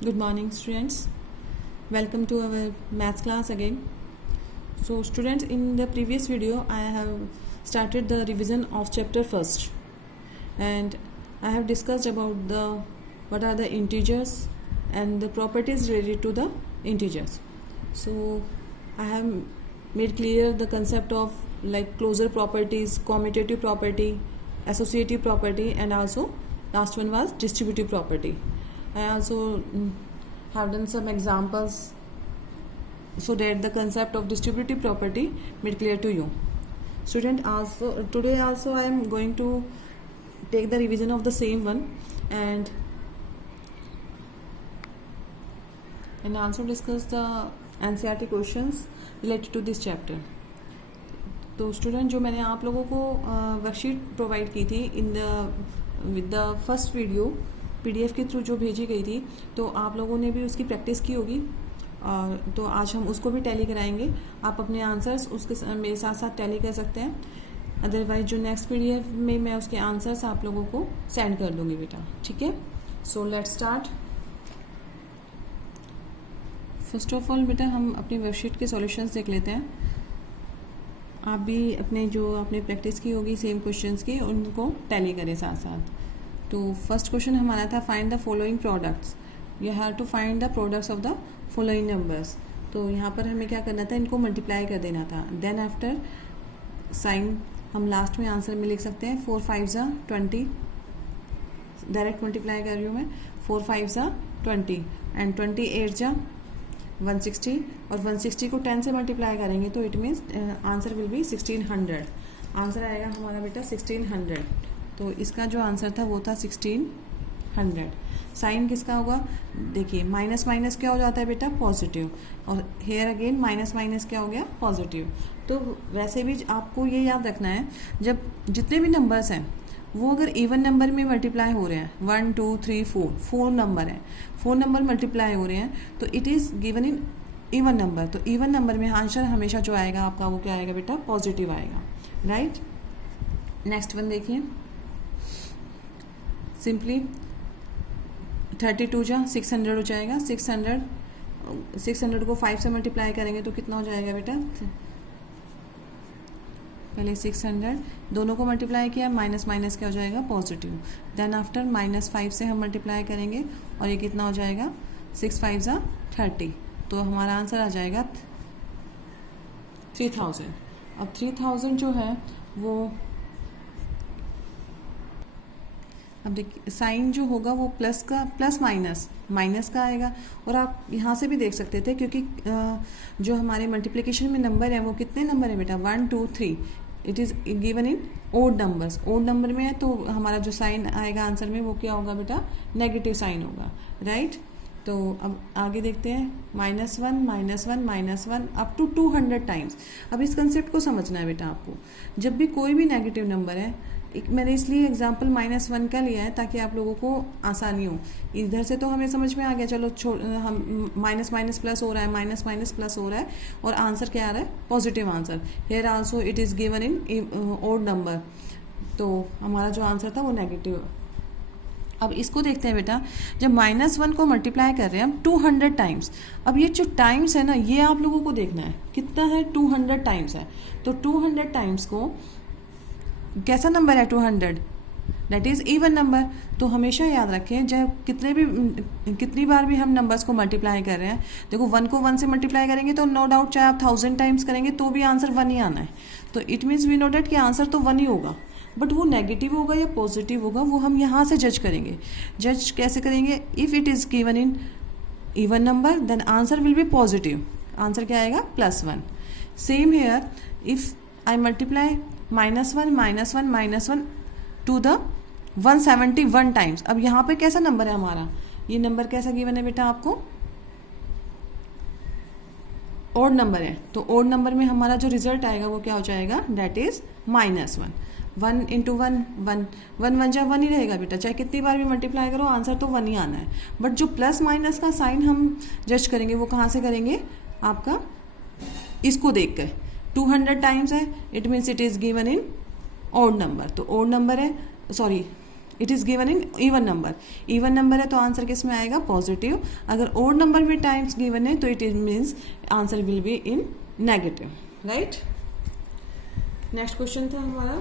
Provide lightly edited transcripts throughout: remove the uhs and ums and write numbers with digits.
Good morning, students. Welcome to our maths class again. So, students, in the previous video, I have started the revision of chapter first, and I have discussed about what are the integers and the properties related to the integers. So, I have made clear the concept of like closure properties, commutative property, associative property, and also last one was distributive property. I also have done some examples so that the concept of distributive property made clear to you. Student, also today also I am going to take the revision of the same one and also discuss the NCERT questions related to this chapter. तो student, जो मैंने आप लोगों को worksheet provide की थी with the first video PDF के through जो भेजी गई थी, तो आप लोगों ने भी उसकी प्रैक्टिस की होगी, और तो आज हम उसको भी टैली कराएंगे. आप अपने आंसर्स उसके मेरे साथ साथ टैली कर सकते हैं. अदरवाइज जो नेक्स्ट PDF में मैं उसके आंसर्स आप लोगों को सेंड कर दूंगी बेटा. ठीक है, so let's start. First of all बेटा, हम अपनी वर्कशीट के सॉल्यूशंस देख लेते हैं. आप भी अपने जो आपने प्रैक्टिस की होगी सेम क्वेश्चंस की, उनको टैली करें साथ साथ. तो फर्स्ट क्वेश्चन हमारा था find the following products. You have to find the products of the following numbers. तो यहाँ पर हमें क्या करना था, इनको मल्टीप्लाई कर देना था. देन आफ्टर साइन हम लास्ट में आंसर में लिख सकते हैं 4 5 ज़ा 20. डायरेक्ट मल्टीप्लाई कर रही हूँ मैं. 4 5 ज़ा 20 एंड 28 ज़ा 160, और 160 को 10 से मल्टीप्लाई करेंगे तो it means answer will B 1600. Answer आएगा हमारा बेटा 1600. तो इसका जो आंसर था वो था 1600. साइन किसका होगा, देखिए माइनस माइनस क्या हो जाता है बेटा, पॉजिटिव, और हेयर अगेन माइनस माइनस क्या हो गया, पॉजिटिव. तो वैसे भी आपको ये याद रखना है, जब जितने भी नंबर्स हैं वो अगर इवन नंबर में मल्टीप्लाई हो रहे हैं, 1 2 3 4 नंबर हैं, 4 नंबर मल्टीप्लाई हो रहे हैं, तो it is given in even number. तो इवन नंबर में आंसर हमेशा जो आएगा आपका वो क्या आएगा बेटा, पॉजिटिव आएगा. राइट, नेक्स्ट वन देखिए. सिंपली 32 जा 600 हो जाएगा. 600 को 5 से मल्टीप्लाई करेंगे तो कितना हो जाएगा बेटा, पहले 600 दोनों को मल्टीप्लाई किया, माइनस माइनस क्या हो जाएगा, पॉजिटिव. देन आफ्टर -5 से हम मल्टीप्लाई करेंगे और ये कितना हो जाएगा, 6 5 ज़ा 30. तो हमारा आंसर आ जाएगा 3000. अब 3000 जो है वो, अब देखिए साइन जो होगा वो प्लस का प्लस माइनस का आएगा. और आप यहाँ से भी देख सकते थे, क्योंकि जो हमारे मल्टीप्लिकेशन में नंबर है वो कितने नंबर है बेटा, 1 2 3. It is given in odd numbers. Odd number में है तो हमारा जो साइन आएगा आंसर में वो क्या होगा बेटा, नेगेटिव साइन होगा. राइट, तो अब आगे देखते हैं. -1 अप टू 200 टाइम्स. अब इस कंसेप्ट को समझना है बेटा आपको. जब भी कोई भी नेगेटिव नंबर है, मैंने इसलिए एग्जाम्पल -1 का लिया है ताकि आप लोगों को आसानी हो. इधर से तो हमें समझ में आ गया, चलो हम माइनस माइनस प्लस हो रहा है, माइनस माइनस प्लस हो रहा है, और आंसर क्या आ रहा है, positive answer. Here also it is given in odd number. तो हमारा जो आंसर था वो नेगेटिव. अब इसको देखते हैं बेटा. जब -1 को मल्टीप्लाई कर रहे हैं हम 200 टाइम्स. अब ये जो टाइम्स है ना, ये आप लोगों को देखना है कितना है, 200 टाइम्स है. तो 200 टाइम्स को कैसा नंबर है, 200 दैट इज़ इवन नंबर. तो हमेशा याद रखें, जब कितनी बार भी हम नंबर्स को मल्टीप्लाई कर रहे हैं, देखो 1 को 1 से मल्टीप्लाई करेंगे तो नो डाउट चाहे आप 1000 टाइम्स करेंगे तो भी आंसर 1 ही आना है. तो it means we know that कि आंसर तो 1 ही होगा, बट वो नेगेटिव होगा या पॉजिटिव होगा वो हम यहाँ से जज करेंगे. जज कैसे करेंगे, if it is given in even number then answer will be positive. Answer क्या आएगा, +1. Same here, if I multiply -1 to the 171 times. अब यहाँ पे कैसा नंबर है हमारा, ये नंबर कैसा गिवन है बेटा आपको, ओड नंबर है. तो ओड नंबर में हमारा जो रिजल्ट आएगा वो क्या हो जाएगा, दैट इज -1. 1 × 1 1 1 जा 1 ही रहेगा बेटा, चाहे कितनी बार भी मल्टीप्लाई करो आंसर तो 1 ही आना है. बट जो प्लस माइनस का साइन हम जज करेंगे वो कहाँ से करेंगे, आपका इसको देख कर. 200 टाइम्स है, it means it is given in odd number. तो ओड नंबर है, sorry it is given in even number. Even number है तो आंसर किस में आएगा, पॉजिटिव। अगर ओड नंबर भी टाइम्स गिवन है तो it is means answer will be in negative, right. Next question था हमारा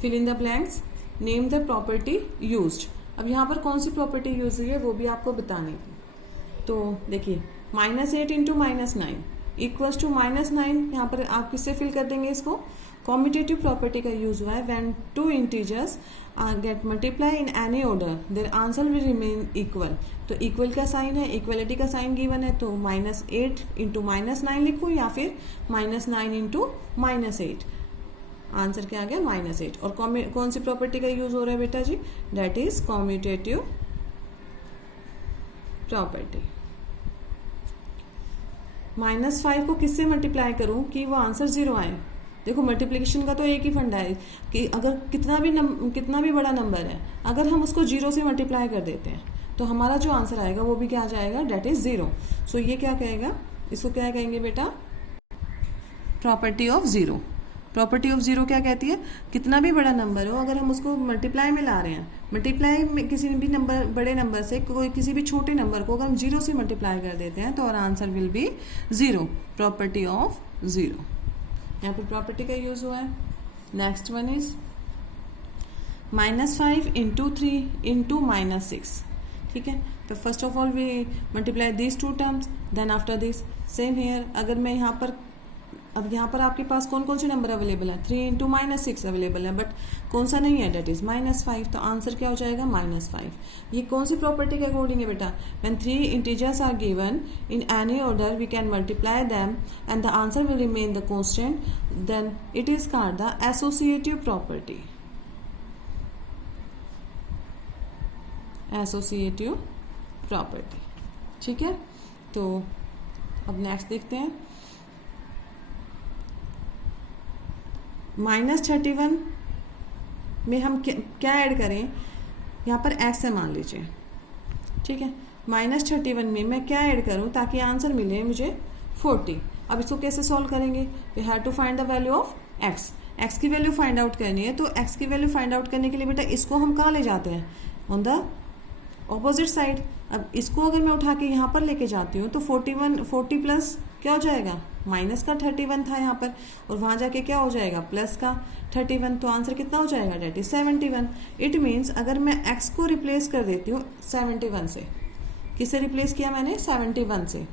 fill in the blanks, name the property used. अब यहाँ पर कौन सी प्रॉपर्टी यूज हुई है वो भी आपको बतानी थी। तो देखिए -8 इंटू -9 इक्वल्स टू -9, यहाँ पर आप किससे फिल कर देंगे इसको, कॉम्यूटेटिव प्रॉपर्टी का यूज हुआ है। When two integers get multiply in any order their answer will remain equal. तो इक्वल का साइन है, इक्वलिटी का साइन गिवन है, तो -8 इंटू -9 लिखूँ या फिर -9 इंटू -8, आंसर क्या आ गया -8। और कौन सी प्रॉपर्टी का यूज हो रहा है बेटा जी, दैट इज कॉम्यूटेटिव प्रॉपर्टी। -5 को किससे मल्टीप्लाई करूं कि वो आंसर 0 आए। देखो मल्टीप्लिकेशन का तो एक ही फंडा है कि अगर कितना भी बड़ा नंबर है, अगर हम उसको 0 से मल्टीप्लाई कर देते हैं तो हमारा जो आंसर आएगा वो भी क्या आ जाएगा, डेट इज 0। सो ये क्या कहेगा, इसको क्या कहेंगे बेटा, प्रॉपर्टी ऑफ 0। प्रॉपर्टी ऑफ 0 क्या कहती है, कितना भी बड़ा नंबर हो अगर हम उसको मल्टीप्लाई में ला रहे हैं, मल्टीप्लाई में किसी भी नंबर बड़े नंबर से कोई किसी भी छोटे नंबर को अगर हम 0 से मल्टीप्लाई कर देते हैं तो और answer will be 0, property of 0। यहाँ पर प्रॉपर्टी का यूज हुआ है। Next one is -5 into 3 into -6, ठीक है। तो first of all we multiply this two terms, then after this same here. अगर मैं यहाँ पर, अब यहाँ पर आपके पास कौन कौन से नंबर अवेलेबल है, 3 इंटू -6 अवेलेबल है, बट कौन सा नहीं है, डेट इज -5। तो आंसर क्या हो जाएगा, -5। ये कौन सी प्रॉपर्टी के अकॉर्डिंग है बेटा, when 3 integers are given in any order we can multiply them and the answer will remain the constant, then it is called the associative property. Associative property, ठीक है। तो अब नेक्स्ट देखते हैं, -31 में हम क्या ऐड करें, यहाँ पर x है मान लीजिए, ठीक है। -31 में मैं क्या ऐड करूँ ताकि आंसर मिले मुझे 40। अब इसको कैसे सॉल्व करेंगे, we have to find the value of x की वैल्यू फाइंड आउट करनी है। तो x की वैल्यू फाइंड आउट करने के लिए बेटा इसको हम कहाँ ले जाते हैं, ऑन द ऑपोजिट साइड। अब इसको अगर मैं उठा के यहाँ पर लेके जाती हूँ तो 40 प्लस क्या हो जाएगा, माइनस का 31 था यहाँ पर, और वहाँ जाके क्या हो जाएगा, प्लस का 31। तो आंसर कितना हो जाएगा, डेट इज 71। इट मीन्स अगर मैं x को रिप्लेस कर देती हूँ 71 से, किससे रिप्लेस किया मैंने, 71 से,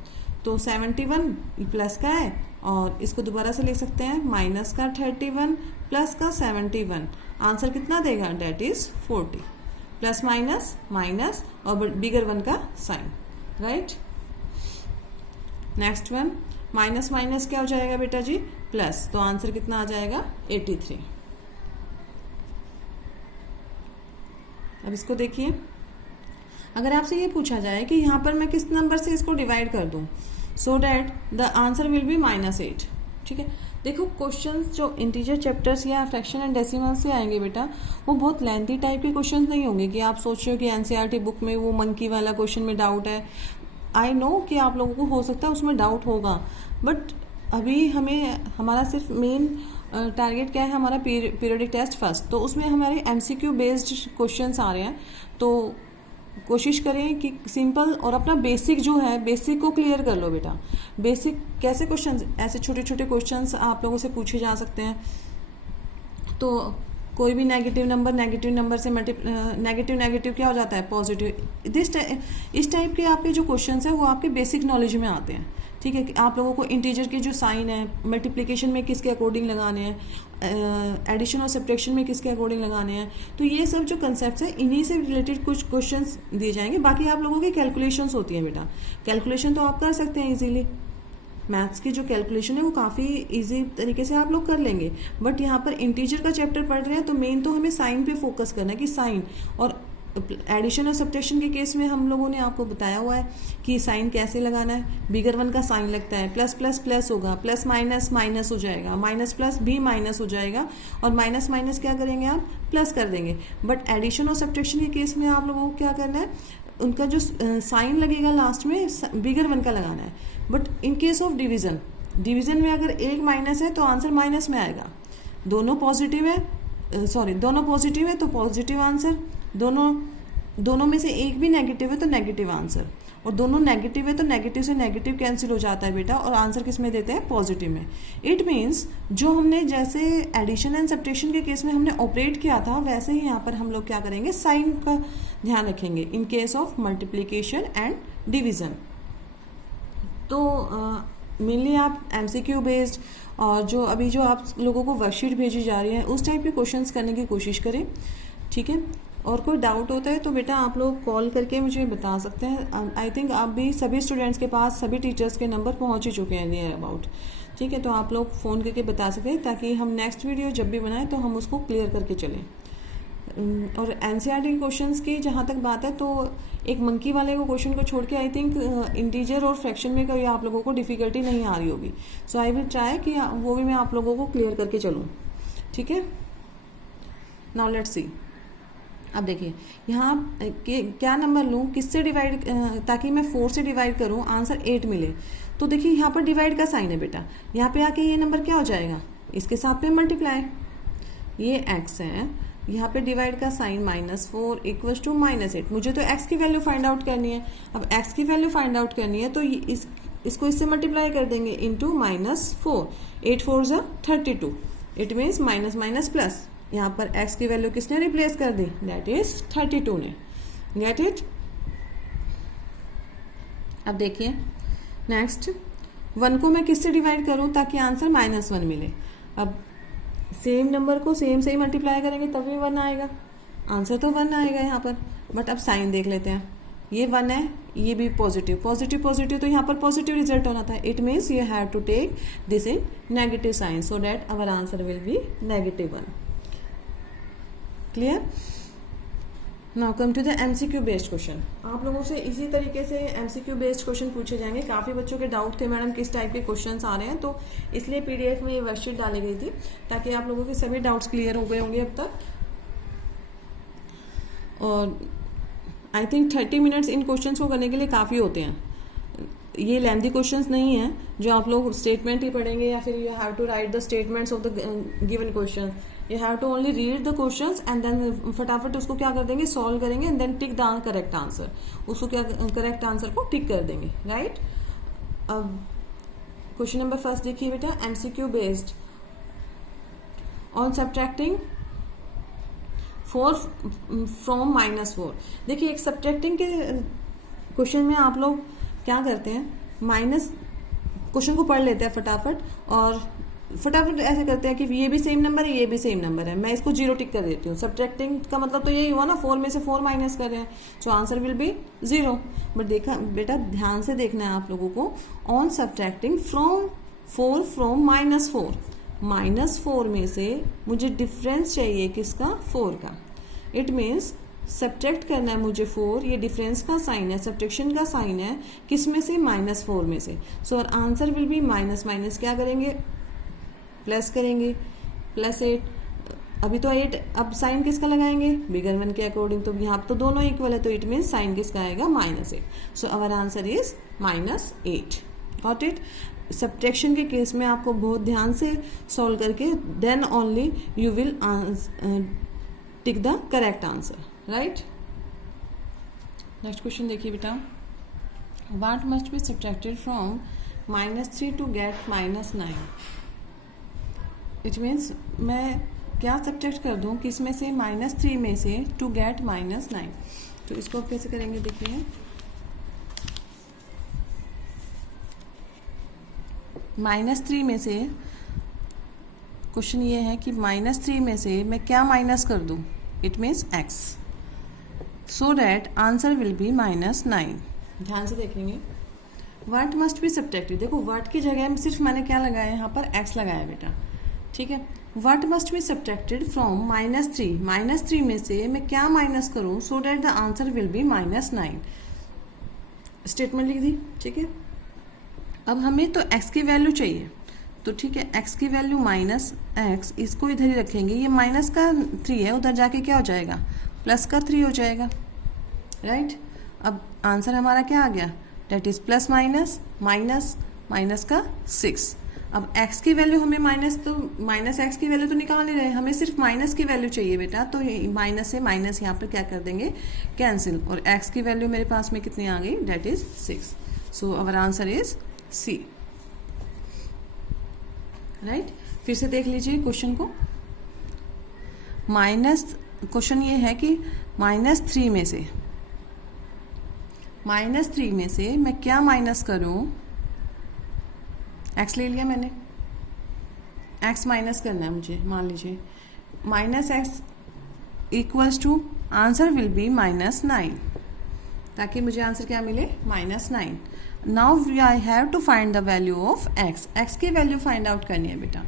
तो 71 प्लस का है और इसको दोबारा से लिख सकते हैं माइनस का 31 प्लस का 71, आंसर कितना देगा, that is 40। Plus minus minus और बिगर वन का sign, right. Next one, minus minus क्या हो जाएगा बेटा जी, प्लस, तो आंसर कितना आ जाएगा, 83। अब इसको देखिए, अगर आपसे ये पूछा जाए कि यहाँ पर मैं किस नंबर से इसको डिवाइड कर दूं so that the answer will B -8, ठीक है। देखो क्वेश्चंस जो इंटीजर चैप्टर्स या फ्रैक्शन एंड डेसिमल से आएंगे बेटा, वो बहुत लेंथी टाइप के क्वेश्चंस नहीं होंगे कि आप सोच रहे हो कि एनसीईआरटी बुक में वो मंकी वाला क्वेश्चन में डाउट है। आई नो कि आप लोगों को हो सकता है उसमें डाउट होगा, बट अभी हमारा सिर्फ मेन टारगेट क्या है, हमारा पीरियडिक टेस्ट फर्स्ट, तो उसमें हमारे एमसीक्यू बेस्ड क्वेश्चंस आ रहे हैं। तो कोशिश करें कि सिंपल और अपना बेसिक जो है, बेसिक को क्लियर कर लो बेटा। बेसिक कैसे क्वेश्चंस, ऐसे छोटे छोटे क्वेश्चंस आप लोगों से पूछे जा सकते हैं। तो कोई भी नेगेटिव नंबर से नेगेटिव क्या हो जाता है, पॉजिटिव। इस टाइप के आपके जो क्वेश्चंस हैं वो आपके बेसिक नॉलेज में आते हैं, ठीक है। कि आप लोगों को इंटीजर के जो साइन है, मल्टीप्लिकेशन में किसके अकॉर्डिंग लगाने हैं, एडिशन और सब्ट्रैक्शन में किसके अकॉर्डिंग लगाने हैं, तो ये सब जो कंसेप्ट है इन्हीं से रिलेटेड कुछ क्वेश्चंस दिए जाएंगे। बाकी आप लोगों की कैलकुलेशंस होती है बेटा, कैलकुलेशन तो आप कर सकते हैं इजीली। मैथ्स की जो कैलकुलेशन है वो काफ़ी इजी तरीके से आप लोग कर लेंगे, बट यहाँ पर इंटीजर का चैप्टर पढ़ रहे हैं तो मेन तो हमें साइन पे फोकस करना है कि साइन, और एडिशन और सब्ट्रैक्शन के केस में हम लोगों ने आपको बताया हुआ है कि साइन कैसे लगाना है। बिगर वन का साइन लगता है, प्लस प्लस प्लस होगा, प्लस माइनस माइनस हो जाएगा, माइनस प्लस भी माइनस हो जाएगा, और माइनस माइनस क्या करेंगे आप, प्लस कर देंगे। बट एडिशन और सब्ट्रैक्शन के केस में आप लोगों को क्या करना है, उनका जो साइन लगेगा लास्ट में बिगर वन का लगाना है। But in case of division में अगर एक माइनस है तो आंसर माइनस में आएगा, दोनों पॉजिटिव है सॉरी दोनों पॉजिटिव है तो पॉजिटिव आंसर, दोनों में से एक भी नेगेटिव है तो नेगेटिव आंसर, और दोनों नेगेटिव है तो नेगेटिव से नेगेटिव कैंसिल हो जाता है बेटा, और आंसर किस में देते हैं, पॉजिटिव में। इट मीन्स जो हमने जैसे एडिशन एंड सब्ट्रैक्शन के केस में हमने ऑपरेट किया था, वैसे ही यहाँ पर हम लोग क्या करेंगे, साइन का ध्यान रखेंगे in case of multiplication and division. तो मेनली आप MCQ बेस्ड और जो अभी जो आप लोगों को वर्कशीट भेजी जा रही है उस टाइप के क्वेश्चंस करने की कोशिश करें, ठीक है। और कोई डाउट होता है तो बेटा आप लोग कॉल करके मुझे बता सकते हैं। आई थिंक आप भी सभी स्टूडेंट्स के पास सभी टीचर्स के नंबर पहुंच ही चुके हैं नियर अबाउट, ठीक है। तो आप लोग फ़ोन करके बता सकते हैं ताकि हम नेक्स्ट वीडियो जब भी बनाएं तो हम उसको क्लियर करके चलें। और NCERT क्वेश्चंस की जहाँ तक बात है तो एक मंकी वाले को क्वेश्चन को छोड़ के आई थिंक इंटीजर और फ्रैक्शन में कोई आप लोगों को डिफ़िकल्टी नहीं आ रही होगी। सो आई विल ट्राई कि वो भी मैं आप लोगों को क्लियर करके चलूँ, ठीक है। Now let's see. अब देखिए यहाँ क्या नंबर लूँ, किससे डिवाइड, ताकि मैं 4 से डिवाइड करूँ आंसर 8 मिले। तो देखिए यहाँ पर डिवाइड का साइन है बेटा, यहाँ पे आके ये नंबर क्या हो जाएगा, इसके साथ में मल्टीप्लाई, ये x है, यहाँ पे डिवाइड का साइन -4 इक्वल्स टू -8। मुझे तो x की वैल्यू फाइंड आउट करनी है। अब x की वैल्यू फाइंड आउट करनी है तो इसको इससे मल्टीप्लाई कर देंगे इंटू -4, 8 4 ज़ा 32, it means minus minus plus. यहाँ पर x की वैल्यू किसने रिप्लेस कर दी, दैट इज 32 ने। Get it. अब देखिए नेक्स्ट 1 को मैं किससे डिवाइड करूँ ताकि आंसर -1 मिले। अब सेम नंबर को सेम से ही मल्टीप्लाई करेंगे तभी 1 आएगा, आंसर तो 1 आएगा यहाँ पर। बट अब साइन देख लेते हैं, ये 1 है, ये भी पॉजिटिव पॉजिटिव पॉजिटिव, तो यहाँ पर पॉजिटिव रिजल्ट होना था। It means you have to take this in negative sign so that our answer will be -1। Clear. Now come to the MCQ based question. आप लोगों से इसी तरीके से MCQ बेस्ड क्वेश्चन पूछे जाएंगे। काफ़ी बच्चों के डाउट थे मैडम किस टाइप के क्वेश्चंस आ रहे हैं, तो इसलिए PDF में ये वर्कशीट डाली गई थी ताकि आप लोगों के सभी डाउट्स क्लियर हो गए होंगे अब तक। और I think 30 minutes in questions को करने के लिए काफ़ी होते हैं। ये लेंथी क्वेश्चंस नहीं है जो आप लोग स्टेटमेंट ही पढ़ेंगे या फिर you have to write the statements of the given question. You have to only read the questions and then फटाफट उसको क्या कर देंगे, सॉल्व करेंगे and then tick the correct answer. उसको क्या करेक्ट आंसर को टिक कर देंगे, राइट। अब क्वेश्चन नंबर फर्स्ट देखिए बेटा, MCQ based on subtracting 4 from -4। देखिए एक सब्ट्रैक्टिंग के क्वेश्चन में आप लोग क्या करते हैं, माइनस क्वेश्चन को पढ़ लेते हैं फटाफट और फटाफट ऐसे करते हैं कि ये भी सेम नंबर है, ये भी सेम नंबर है, मैं इसको 0 टिक कर देती हूँ। सब्ट्रैक्टिंग का मतलब तो यही हुआ ना, 4 में से 4 माइनस कर रहे हैं, सो आंसर विल बी 0। बट देखा बेटा, ध्यान से देखना है आप लोगों को। ऑन सब्ट्रैक्टिंग फ्रॉम 4 फ्रॉम -4, -4 में से मुझे डिफरेंस चाहिए किसका, 4 का। इट मीन्स सब्ट्रैक्ट करना है मुझे 4, ये डिफरेंस का साइन है, सब्ट्रैक्शन का साइन है, किस में से, -4 में से। सो answer will be minus minus क्या करेंगे, प्लस करेंगे, +8। अभी तो 8, अब साइन किसका लगाएंगे, बिगर 1 के अकॉर्डिंग, तो यहाँ तो दोनों इक्वल है तो इट मीन्स साइन किसका आएगा, -8। So our answer is -8। Got it. Subtraction के केस में आपको बहुत ध्यान से सॉल्व करके then only you will tick the correct answer, right. Next question देखिए बेटा, what must be subtracted from -3 to get -9। It means मैं क्या सब्ट्रैक्ट कर दूं किस में से, -3 में से टू गेट -9। तो इसको आप कैसे करेंगे देखिए, -3 में से क्वेश्चन ये है कि -3 में से मैं क्या माइनस कर दूं, it means x, so that answer will be -9। ध्यान से देखेंगे, व्हाट मस्ट बी सब्ट्रैक्टेड। देखो व्हाट की जगह में सिर्फ मैंने क्या लगाया, यहाँ पर x लगाया बेटा, ठीक है। What must be subtracted from -3, -3 में से मैं क्या माइनस करूँ so that the answer will be -9। Statement लिख दी, ठीक है। अब हमें तो x की वैल्यू चाहिए, तो ठीक है, x की वैल्यू -x, इसको इधर ही रखेंगे, ये माइनस का 3 है, उधर जाके क्या हो जाएगा, प्लस का 3 हो जाएगा, राइट। अब आंसर हमारा क्या आ गया, that is plus minus minus minus का 6। अब x की वैल्यू हमें माइनस एक्स की वैल्यू तो निकाल नहीं रहे, हमें सिर्फ माइनस की वैल्यू चाहिए बेटा, तो माइनस से माइनस यहाँ पर क्या कर देंगे, कैंसिल, और x की वैल्यू मेरे पास में कितनी आ गई, that is 6. So our answer is C. Right, फिर से देख लीजिए क्वेश्चन को. क्वेश्चन ये है कि -3 में से मैं क्या माइनस करूं. x ले लिया मैंने, x माइनस करना है मुझे, मान लीजिए -x equals to answer will be -9, ताकि मुझे आंसर क्या मिले, -9. Now I have to find the value of x की वैल्यू फाइंड आउट करनी है बेटा.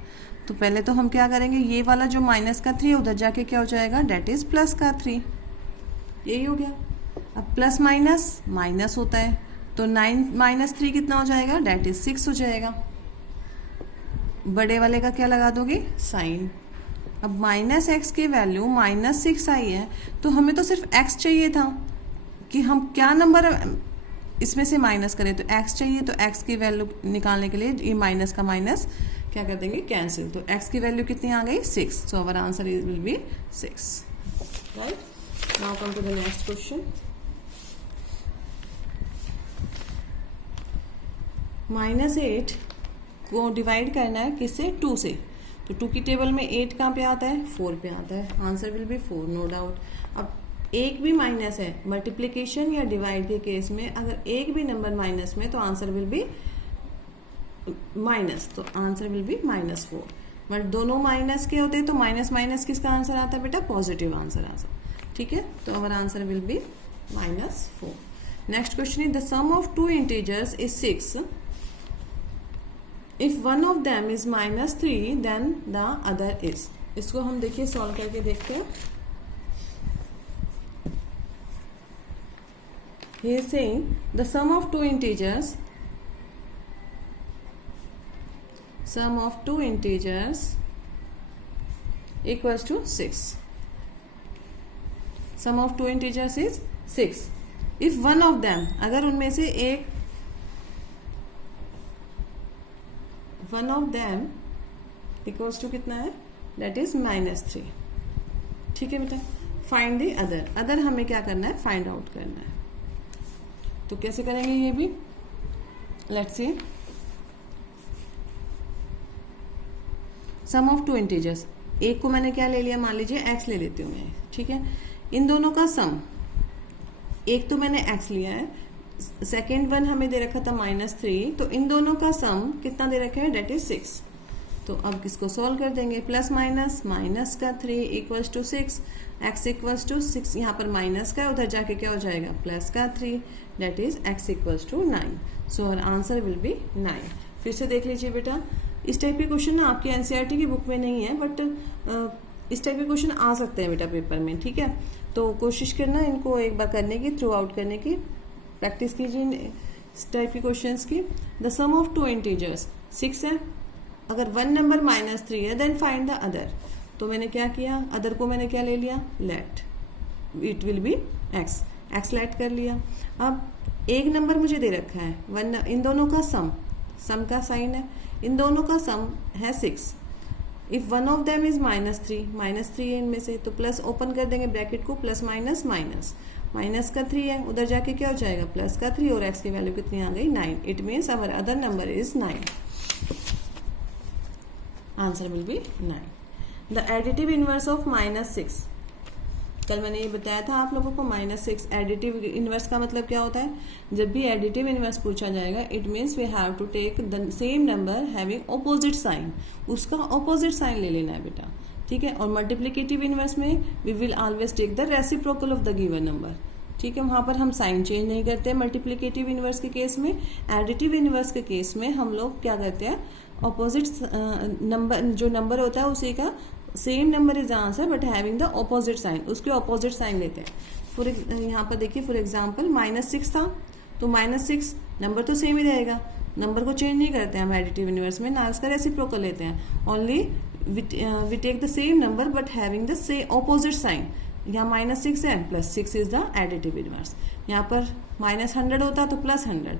तो पहले तो हम क्या करेंगे, ये वाला जो -3 उधर जाके क्या हो जाएगा, डेट इज +3. यही हो गया. अब प्लस माइनस होता है, तो 9 - 3 कितना हो जाएगा, डेट इज 6 हो जाएगा. बड़े वाले का क्या लगा दोगे, साइन. अब -x की वैल्यू -6 आई है, तो हमें तो सिर्फ x चाहिए था कि हम क्या नंबर इसमें से माइनस करें. तो x चाहिए, तो x की वैल्यू निकालने के लिए ये माइनस का माइनस क्या कर देंगे, कैंसिल. तो x की वैल्यू कितनी आ गई, 6. So our answer will be 6. Right, now come to the next question. -8 को डिवाइड करना है किससे, 2 से. तो 2 की टेबल में 8 कहाँ पे आता है, 4 पे आता है. Answer will be 4, no doubt. अब एक भी माइनस है, मल्टीप्लिकेशन या डिवाइड के केस में अगर एक भी नंबर माइनस में, तो आंसर विल बी माइनस, तो आंसर विल बी -4. बट दोनों माइनस के होते हैं, तो माइनस किसका आंसर आता है बेटा, पॉजिटिव आंसर आता. ठीक है, तो our answer will be -4. Next question is the sum of 2 integers is 6. If one of them is -3 then the other is. इसको हम देखिए सॉल्व करके देखते हैं. He is saying the sum of two integers equals to 6. Sum of two integers is 6. If one of them, अगर उनमें से एक, one of them equals to कितना है, that is -3. ठीक है बेटा. Find the other. अदर हमें क्या करना है, फाइंड आउट करना है. तो कैसे करेंगे ये भी, let's see. Sum of 2 integers, एक को मैंने क्या ले लिया, मान लीजिए x ले लेती हूँ मैं. ठीक है, इन दोनों का सम, एक तो मैंने x लिया है, सेकेंड वन हमें दे रखा था -3, तो इन दोनों का सम कितना दे रखा है, डेट इज 6. तो अब किसको सॉल्व कर देंगे, प्लस माइनस का 3 equals to 6, x equals to 6, यहाँ पर माइनस का उधर जाके क्या हो जाएगा, प्लस का 3, that is x equals to 9. So our answer will be 9. फिर से देख लीजिए बेटा, इस टाइप के क्वेश्चन ना आपके एनसीईआरटी की बुक में नहीं है, बट इस टाइप के क्वेश्चन आ सकते हैं बेटा पेपर में. ठीक है, तो कोशिश करना इनको एक बार करने की, थ्रू आउट करने की, प्रैक्टिस कीजिए इस टाइप के क्वेश्चंस की. द सम ऑफ 2 इंटीजर्स 6 है, अगर वन नंबर -3 है, देन फाइंड द अदर. तो मैंने क्या किया, अदर को मैंने क्या ले लिया, let, it will be x let कर लिया. अब एक नंबर मुझे दे रखा है, वन, इन दोनों का सम का साइन है, इन दोनों का सम है 6. If one of them is -3 है इनमें से, तो प्लस ओपन कर देंगे ब्रैकेट को, प्लस माइनस का 3 है, उधर जाके क्या हो जाएगा, प्लस का 3, और x की वैल्यू कितनी आ गई, 9. It means our other number is 9. Answer will be 9. The additive inverse of -6. कल मैंने ये बताया था आप लोगों को, -6 एडिटिव इनवर्स का मतलब क्या होता है, जब भी एडिटिव इनवर्स पूछा जाएगा, it means we have to take the same number having opposite sign, उसका ऑपोजिट साइन ले लेना है बेटा. ठीक है, और मल्टीप्लिकेटिव इनवर्स में we will always take the reciprocal of the given number. ठीक है, वहाँ पर हम साइन चेंज नहीं करते मल्टीप्लिकेटिव इनवर्स के केस में. एडिटिव इनवर्स के केस में हम लोग क्या करते हैं, ऑपोजिट नंबर, जो नंबर होता है उसी का same number is answer but having the opposite sign, उसके ऑपोजिट साइन लेते हैं. यहाँ पर देखिए फॉर एग्जांपल -6 था, तो -6 नंबर तो सेम ही रहेगा, नंबर को चेंज नहीं करते हैं हम एडिटिव इनवर्स में, ना उसका रेसिप्रोकल लेते हैं. Only we take the same number but having the same opposite sign. यहाँ -6 है, +6 इज द एडिटिव इनवर्स. यहाँ पर -100 होता तो +100,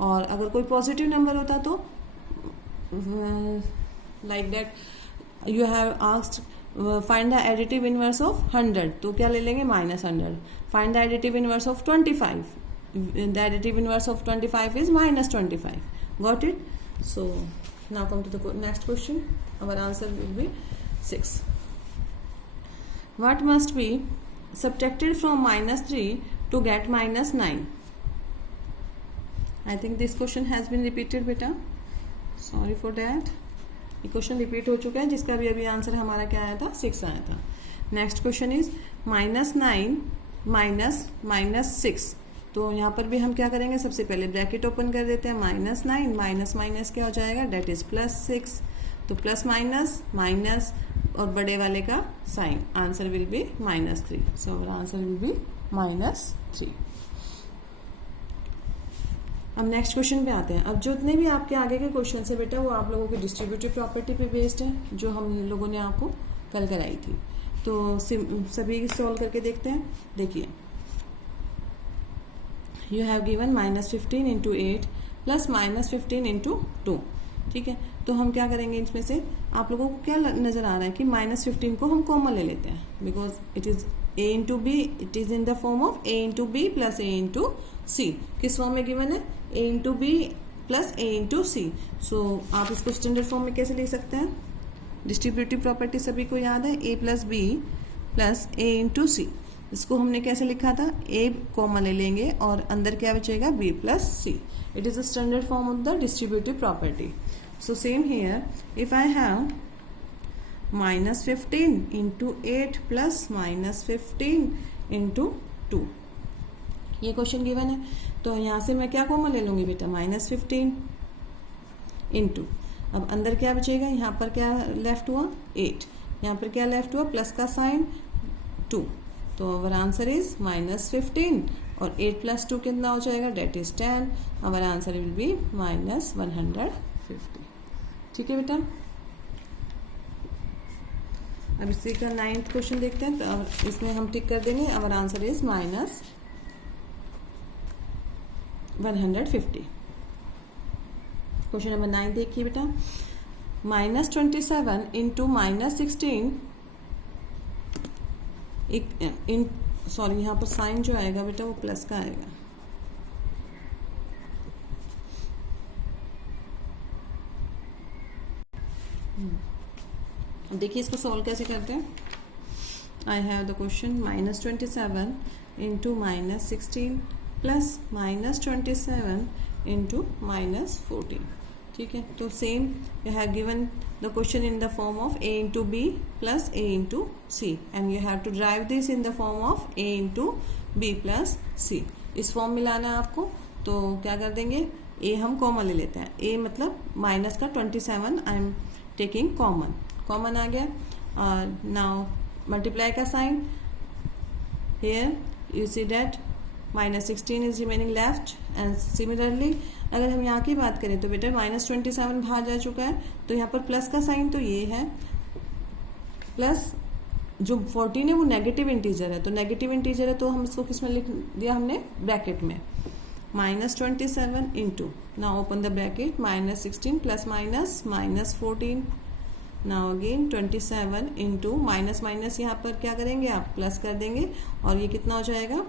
और अगर कोई पॉजिटिव नंबर होता तो like that you have asked find the additive inverse of 100, तो क्या ले लेंगे -100. Find the additive inverse of 25, the additive inverse of 25 is -25. Got it? So now come to the next question. Our answer will be 6. What must be subtracted from -3 to get -9? I think this question has been repeated बेटा. Sorry for that. ये question repeat हो चुका है जिसका भी अभी answer हमारा क्या आया था, 6 आया था. Next question is -9 minus -6. तो यहाँ पर भी हम क्या करेंगे, सबसे पहले ब्रैकेट ओपन कर देते हैं. -9 माइनस माइनस क्या हो जाएगा, डेट इज +6. तो प्लस माइनस माइनस और बड़े वाले का sign, answer will be -3. So answer will be -3. अब नेक्स्ट क्वेश्चन पे आते हैं. अब जितने भी आपके आगे के क्वेश्चन है बेटा वो आप लोगों के डिस्ट्रीब्यूटिव प्रॉपर्टी पे बेस्ड है, जो हम लोगों ने आपको कल कराई थी. तो सभी सॉल्व करके देखते हैं. देखिए, you have given -15 into 8 plus -15 into 2. ठीक है, तो हम क्या करेंगे, इसमें से आप लोगों को क्या नजर आ रहा है कि -15 को हम कॉमन ले लेते हैं, because it is a into B, it is in the form of a into B plus a into C. किस फॉर्म में गिवन है, a into B plus a into C. So आप इसको स्टैंडर्ड फॉर्म में कैसे लिख सकते हैं, डिस्ट्रीब्यूटिव प्रॉपर्टी सभी को याद है, a plus B plus a into C. इसको हमने कैसे लिखा था, a कॉमन ले लेंगे और अंदर क्या बचेगा, b plus c. It is the standard form of the distributive property. So same here, if I have -15 into 8 plus -15 into 2, ये क्वेश्चन गिवन है. तो यहाँ से मैं क्या कॉमन ले लूंगी बेटा, -15 इंटू, अब अंदर क्या बचेगा, यहाँ पर क्या लेफ्ट हुआ 8, यहाँ पर क्या लेफ्ट हुआ प्लस का साइन 2. तो अवर आंसर इज -15 और 8 प्लस 2 कितना हो जाएगा, that is 10. Our answer will be -150. ठीक है बेटा. अब इसी का 9th क्वेश्चन देखते हैं. तो इसमें हम टिक कर देंगे, our answer is -150. Question number 9 देखिए बेटा. -27 इंटू -16, सॉरी यहाँ पर साइन जो आएगा बेटा वो प्लस का आएगा. देखिए इसको सॉल्व कैसे करते हैं. I have the question -27 into -16 plus -27 into -14. ठीक है, तो same you have given the question in the form of a into B plus a into C, and you have to drive this in the form of a into B plus C. इस form में लाना है आपको. तो क्या कर देंगे, a हम कॉमन ले लेते हैं. a मतलब माइनस का 27 I am taking common. Common आ गया. नाउ मल्टीप्लाई का sign, here you see that -16 is remaining left. And similarly अगर हम यहाँ की बात करें तो बेटा -27 बाहर जा चुका है, तो यहाँ पर प्लस का साइन तो ये है, प्लस जो 14 है वो नेगेटिव इंटीजर है. तो नेगेटिव इंटीजर है तो हम इसको किस में लिख दिया हमने, ब्रैकेट में. -27 into, now open the bracket, -16 plus -14. Now again 27 into minus minus यहाँ पर क्या करेंगे आप, प्लस कर देंगे और ये कितना हो जाएगा,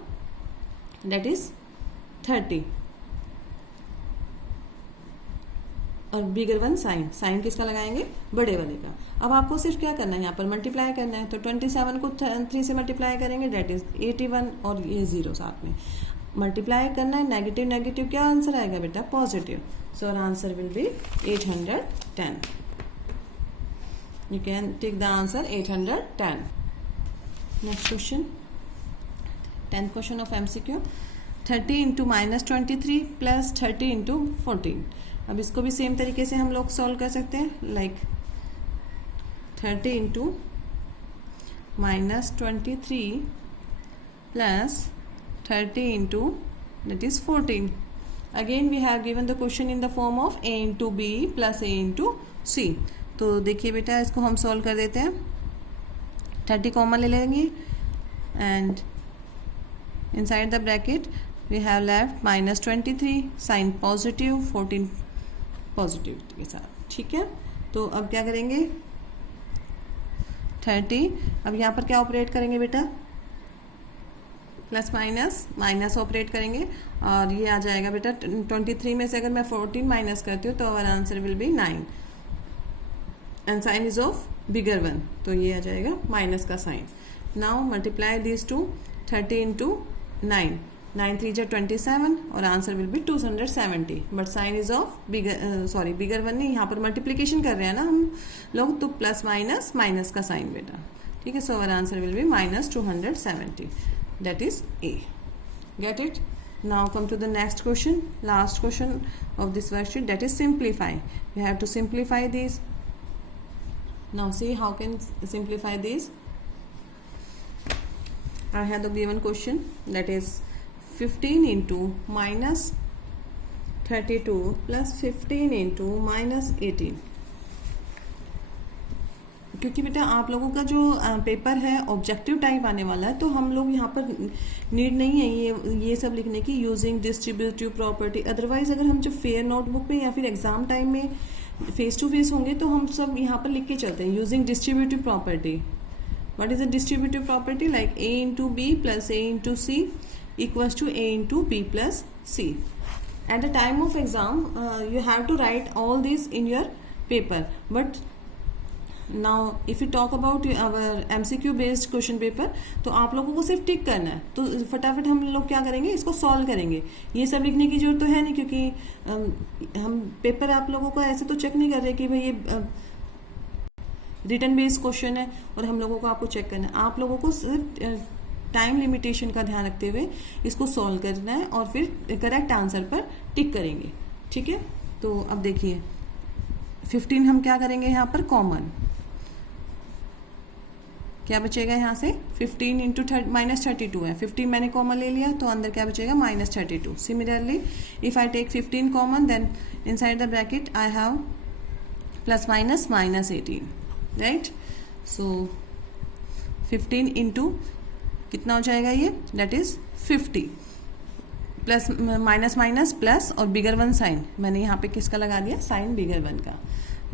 डेट इज 30. और बिगर वन साइन, साइन किसका लगाएंगे, बड़े वाले का. अब आपको सिर्फ क्या करना है, यहाँ पर मल्टीप्लाई करना है. तो 27 को 3 से मल्टीप्लाई करेंगे, डेट इज 81 और ये 0 साथ में मल्टीप्लाई करना है. नेगेटिव नेगेटिव क्या आंसर आएगा बेटा, positive. So our answer will be 810. You can take the answer 810. Next question, 10th question of MCQ. 30 into -23 plus 30 into 14. अब इसको भी सेम तरीके से हम लोग सॉल्व कर सकते हैं. Like 30 into -23 plus 30 into that is 14. Again we have given the question in the form of a into b plus a into c. तो देखिए बेटा इसको हम सॉल्व कर देते हैं. 30 कॉमन ले लेंगे and inside the bracket we have left -23 sign positive, 14 positive के साथ. ठीक है, तो अब क्या करेंगे 30, अब यहाँ पर क्या ऑपरेट करेंगे बेटा, प्लस माइनस माइनस ऑपरेट करेंगे और ये आ जाएगा बेटा 23 में से अगर मैं 14 माइनस करती हूँ तो our answer will be 9 and sign is of bigger one, तो ये आ जाएगा माइनस का sign. Now multiply this to 30 into 9, 9 3 जा 27 और answer will be 270, but sign is of bigger, sorry bigger one नहीं, यहाँ पर मल्टीप्लीकेशन कर रहे हैं ना हम लोग, तो प्लस माइनस माइनस का साइन बेटा. ठीक है, so our answer will be minus 270, that is A. Get it? Now come to the next question, last question of this worksheet, that is simplify. We have to simplify these. Now see how can simplify these. I have the given question, that is 15 into minus 32 plus 15 into minus 18. क्योंकि बेटा आप लोगों का जो paper है objective type आने वाला है, तो हम लोग यहाँ पर नीड नहीं है ये सब लिखने की, यूजिंग डिस्ट्रीब्यूटिव प्रॉपर्टी. अदरवाइज अगर हम जब फेयर नोटबुक में या फिर एग्जाम टाइम में फेस टू फेस होंगे तो हम सब यहाँ पर लिख के चलते हैं using distributive property. What is a distributive property? Like a into B plus a into c equals to a into B plus c. At the time of exam you have to write all this in your paper, but now if you talk about our MCQ based question paper, तो आप लोगों को सिर्फ टिक करना है, तो फटाफट हम लोग क्या करेंगे, इसको सॉल्व करेंगे. ये सब लिखने की जरूरत तो है नहीं, क्योंकि हम पेपर आप लोगों को ऐसे तो चेक नहीं कर रहे कि भाई ये रिटन बेस्ड क्वेश्चन है और हम लोगों को आपको चेक करना है. आप लोगों को सिर्फ टाइम लिमिटेशन का ध्यान रखते हुए इसको सॉल्व करना है और फिर करेक्ट आंसर पर टिक करेंगे. ठीक है, तो अब देखिए 15 हम क्या करेंगे यहाँ पर कॉमन, क्या बचेगा यहाँ से 15 इंटू माइनस 32 है, 15 मैंने कॉमन ले लिया तो अंदर क्या बचेगा minus 32. Similarly if I take 15 common then inside the bracket I have plus minus minus 18, right. So 15 into कितना हो जाएगा ये, that is 50, plus minus minus plus और बिगर वन साइन, मैंने यहाँ पे किसका लगा दिया, साइन बिगर वन का,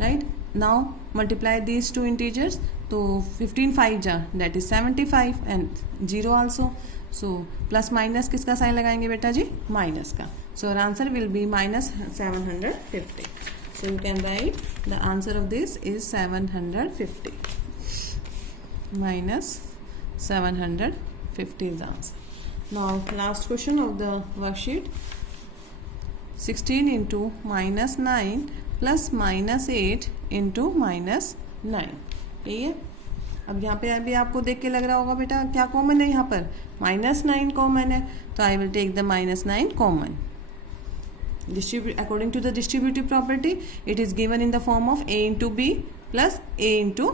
right. Now multiply these two integers, तो 15 5 जा that is 75 and 0 also. So plus minus किसका साइन लगाएंगे बेटा जी, माइनस का. So our answer will be minus 750. So you can write the answer of this is 750, minus 750 is the answer. Now last question of the worksheet, 16 into minus 9 plus minus 8 into minus 9. यही है. अब यहाँ पे अभी आपको देख के लग रहा होगा बेटा क्या कॉमन है, यहाँ पर माइनस 9 कॉमन है, तो I will take the minus 9 common. According to the distributive property, it is given in the form of a into b plus a into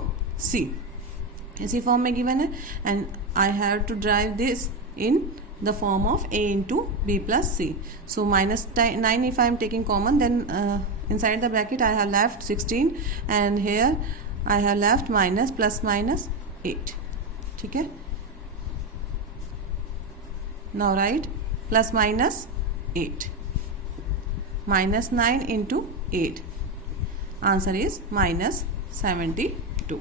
c. इसी फॉर्म में गिवन है and I have to drive this in the form of a into B plus c. So minus 9 if I am taking common then inside the bracket I have left 16 and here I have left minus plus minus 8. ठीक है, now write plus minus 8, minus 9 into 8, answer is minus 72.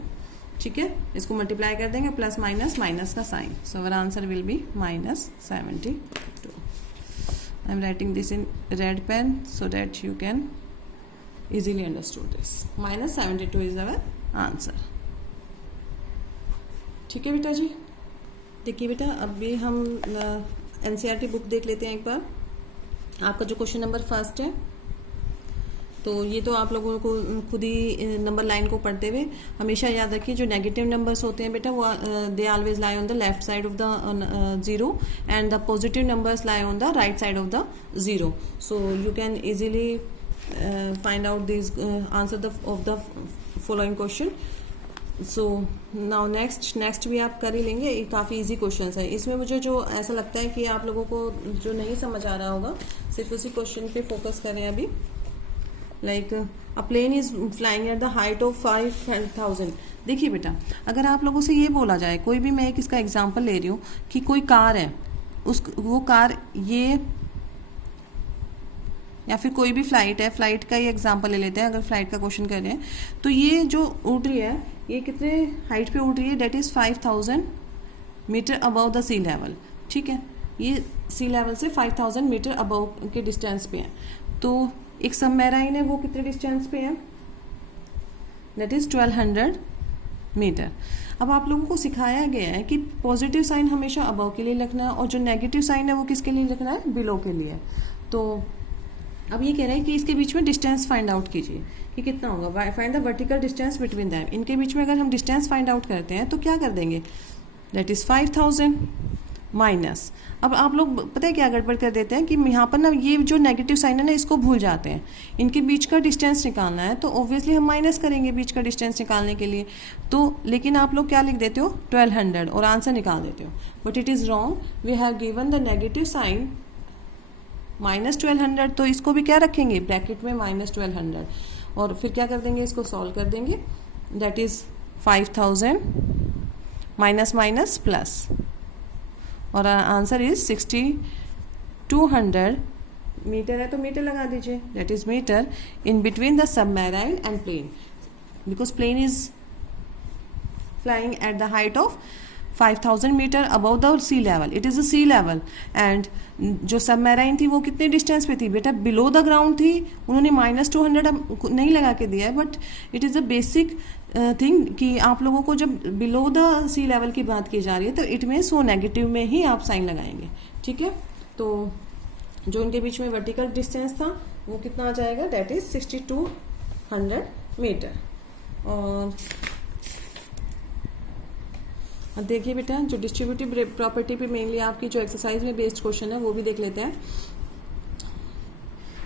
ठीक है, इसको multiply कर देंगे plus minus minus का sign, so our answer will be minus 72. I am writing this in red pen so that you can easily understood this. Minus 72 is our answer. ठीक है बेटा जी. देखिए बेटा अभी हम NCERT बुक देख लेते हैं एक बार. आपका जो क्वेश्चन नंबर फर्स्ट है, तो ये तो आप लोगों को खुद ही नंबर लाइन को पढ़ते हुए हमेशा याद रखिए, जो नेगेटिव नंबर्स होते हैं बेटा वो they always lie on the left side of the zero and the positive numbers lie on the right side of the zero. So you can easily find out this answer of the following question. So now next भी आप कर ही लेंगे. ये काफ़ी easy question है. इसमें मुझे जो ऐसा लगता है कि आप लोगों को जो नहीं समझ आ रहा होगा सिर्फ उसी क्वेश्चन पे फोकस करें अभी. Like a plane is flying at the height of 5000. देखिए बेटा अगर आप लोगों से ये बोला जाए, कोई भी मैं एक इसका एग्जांपल ले रही हूँ कि कोई कार है, वो कार ये या फिर कोई भी फ्लाइट है, फ्लाइट का ही एग्जांपल ले लेते हैं, अगर फ्लाइट का क्वेश्चन कर रहे हैं तो ये जो उड़ रही है ये कितने हाइट पे उड़ रही है, that is 5000 metre above the sea level, ठीक है। ये सी लेवल से 5000 मीटर अबव के डिस्टेंस पे है। तो एक सबमरीन है वो कितने डिस्टेंस पे है, डेट इज़ 1200 मीटर। अब आप लोगों को सिखाया गया है कि पॉजिटिव साइन हमेशा अबव के लिए लिखना है और जो नेगेटिव साइन है वो किसके लिए लिखना है, बिलो के लिए। तो अब ये कह रहा है कि इसके बीच में डिस्टेंस फाइंड आउट कीजिए कि कितना होगा, find the vertical distance between them. इनके बीच में अगर हम डिस्टेंस फाइंड आउट करते हैं तो क्या कर देंगे, दैट इज़ 5000 माइनस। अब आप लोग पता है क्या गड़बड़ कर देते हैं कि यहाँ पर ना ये जो नेगेटिव साइन है ना इसको भूल जाते हैं, इनके बीच का डिस्टेंस निकालना है तो ऑब्वियसली हम माइनस करेंगे बीच का डिस्टेंस निकालने के लिए। तो लेकिन आप लोग क्या लिख देते हो, 1200 और आंसर निकाल देते हो, but it is wrong. We have given the negative sign -1200, तो इसको भी क्या रखेंगे ब्रैकेट में -1200 और फिर क्या कर देंगे, इसको सॉल्व कर देंगे, that is 5000 minus minus plus और आंसर इज 6200 मीटर है तो मीटर लगा दीजिए, that is metre in between the submarine and plane, because plane is flying at the height of 5000 metre above the sea level, it is a sea level. And जो submarine थी वो कितने distance पे थी बेटा, below the ground थी। उन्होंने -200 नहीं लगा के दिया है, but it is a basic thing कि आप लोगों को जब बिलो द सी लेवल की बात की जा रही है तो इट मीन्स वो नेगेटिव में ही आप साइन लगाएंगे, ठीक है। तो जो उनके बीच में वर्टिकल डिस्टेंस था वो कितना आ जाएगा, दैट इज 6200 मीटर। और देखिए बेटा जो डिस्ट्रीब्यूटिव प्रॉपर्टी पे मेनली आपकी जो एक्सरसाइज में बेस्ड क्वेश्चन है वो भी देख लेते हैं।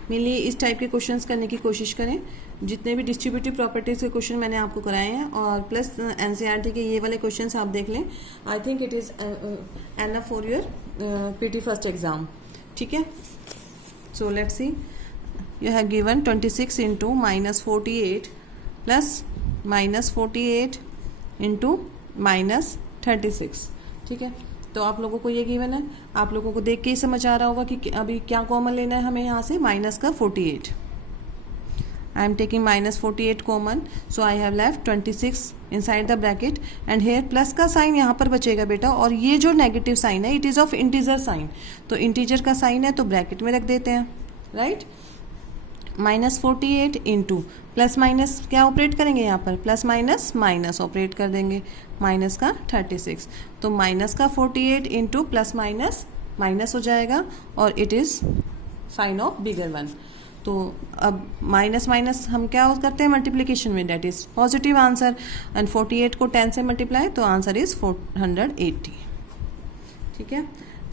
मेनली इस टाइप के क्वेश्चंस करने की कोशिश करें, जितने भी डिस्ट्रीब्यूटिव प्रॉपर्टीज़ के क्वेश्चन मैंने आपको कराए हैं और प्लस एनसीईआरटी के ये वाले क्वेश्चंस आप देख लें। I think it is enough for your PT first exam, ठीक है। So let's see, you have given 26 into -48 plus -48 into -36, ठीक है। तो आप लोगों को ये गिवन है, आप लोगों को देख के ही समझ आ रहा होगा कि अभी क्या कॉमन लेना है हमें यहाँ से, माइनस का 48। I am taking -48 common, so I have left 26 inside the bracket and here plus का साइन यहाँ पर बचेगा बेटा, और ये जो नेगेटिव साइन है it is of integer sign, तो इंटीजर का साइन है तो ब्रैकेट में रख देते हैं, राइट। -48 इंटू प्लस माइनस क्या ऑपरेट करेंगे यहाँ पर, प्लस माइनस माइनस ऑपरेट कर देंगे, माइनस का 36, तो माइनस का 48 इंटू प्लस माइनस माइनस हो जाएगा और it is sine of bigger one. तो अब माइनस माइनस हम क्या करते हैं मल्टीप्लिकेशन में, that is positive answer, and 48 को 10 से मल्टीप्लाई तो आंसर इज़ 480, ठीक है।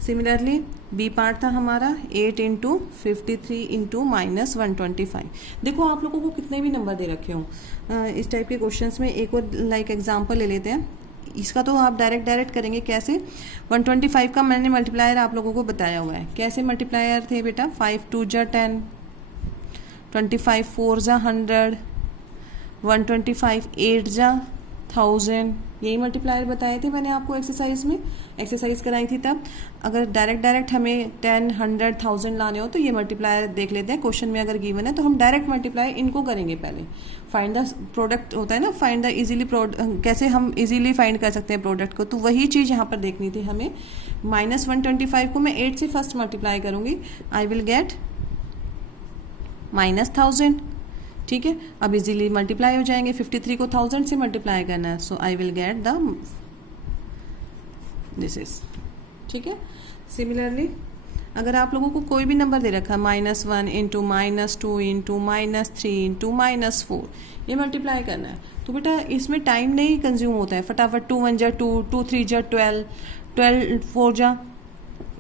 सिमिलरली बी पार्ट था हमारा 8 इंटू 53 इंटू -125। देखो आप लोगों को कितने भी नंबर दे रखे हों इस टाइप के क्वेश्चंस में, एक और लाइक एग्जांपल ले लेते हैं। इसका तो आप डायरेक्ट करेंगे, कैसे 125 का मैंने मल्टीप्लायर आप लोगों को बताया हुआ है, कैसे मल्टीप्लायर थे बेटा, 5 2 जा 10, 25 4 जा 100, 125 8 जा 1000, यही मल्टीप्लायर बताए थे मैंने आपको एक्सरसाइज कराई थी तब। अगर डायरेक्ट हमें 10 100 1000 लाने हो तो ये मल्टीप्लायर देख लेते हैं, क्वेश्चन में अगर गिवन है तो हम डायरेक्ट मल्टीप्लाई इनको करेंगे पहले। फाइंड द प्रोडक्ट होता है ना, फाइंड द इजीली कैसे हम इजीली फाइंड कर सकते हैं प्रोडक्ट को, तो वही चीज़ यहाँ पर देखनी थी हमें। -125 को मैं 8 से फर्स्ट मल्टीप्लाई करूँगी, आई विल गेट -1000, ठीक है। अब इजीली मल्टीप्लाई हो जाएंगे, 53 को 1000 से मल्टीप्लाई करना है, so I will get the this is, ठीक है। सिमिलरली अगर आप लोगों को कोई भी नंबर दे रखा है -1 इंटू -2 इंटू -3 इंटू -4, ये मल्टीप्लाई करना है, तो बेटा इसमें टाइम नहीं कंज्यूम होता है, फटाफट 2 1 जा 2, 2 3 जा 12, 12 4 जा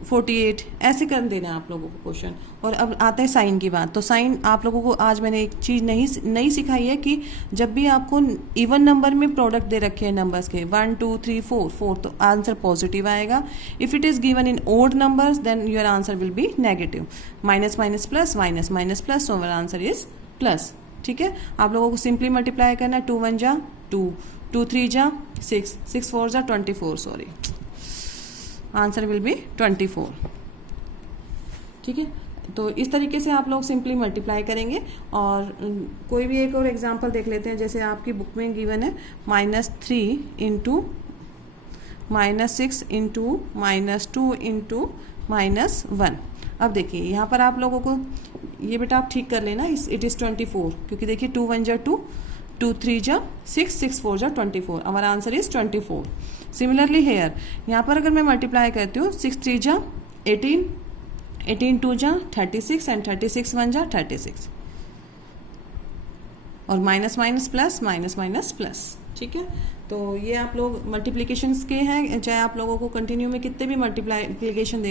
48, ऐसे कर देना है आप लोगों को क्वेश्चन। और अब आता है साइन की बात, तो साइन आप लोगों को आज मैंने एक चीज़ नई सिखाई है कि जब भी आपको इवन नंबर में प्रोडक्ट दे रखे हैं नंबर्स के 1 2 3 4 4, तो आंसर पॉजिटिव आएगा। If it is given in odd numbers then your answer will be negative, minus minus plus minus minus plus, so answer is plus, ठीक है। आप लोगों को सिंपली मल्टीप्लाई करना है, 2 1 जा 2, 2 3 जा 6, 6 4 जा 24, सॉरी आंसर विल बी 24, ठीक है। तो इस तरीके से आप लोग सिंपली मल्टीप्लाई करेंगे। और कोई भी एक और एग्जांपल देख लेते हैं। जैसे आपकी बुक में गिवन है -3 इंटू -6 इंटू -2 इंटू -1। अब देखिए यहाँ पर आप लोगों को ये बेटा आप ठीक कर लेना, इट इज़ 24, क्योंकि देखिए 2 1 जा 2, 2 3 जा 6, 6 4 जा 24। Our answer is 24। Similarly here यहाँ पर अगर मैं मल्टीप्लाई करती हूँ 6 3 जा 18, 18 2 जा 36 एंड 36 1 जा 36, और minus minus plus, minus minus plus. ठीक है, तो ये आप लोग मल्टीप्लिकेशंस के हैं, चाहे आप लोगों को कंटिन्यू में कितने भी मल्टीप्लिकेशन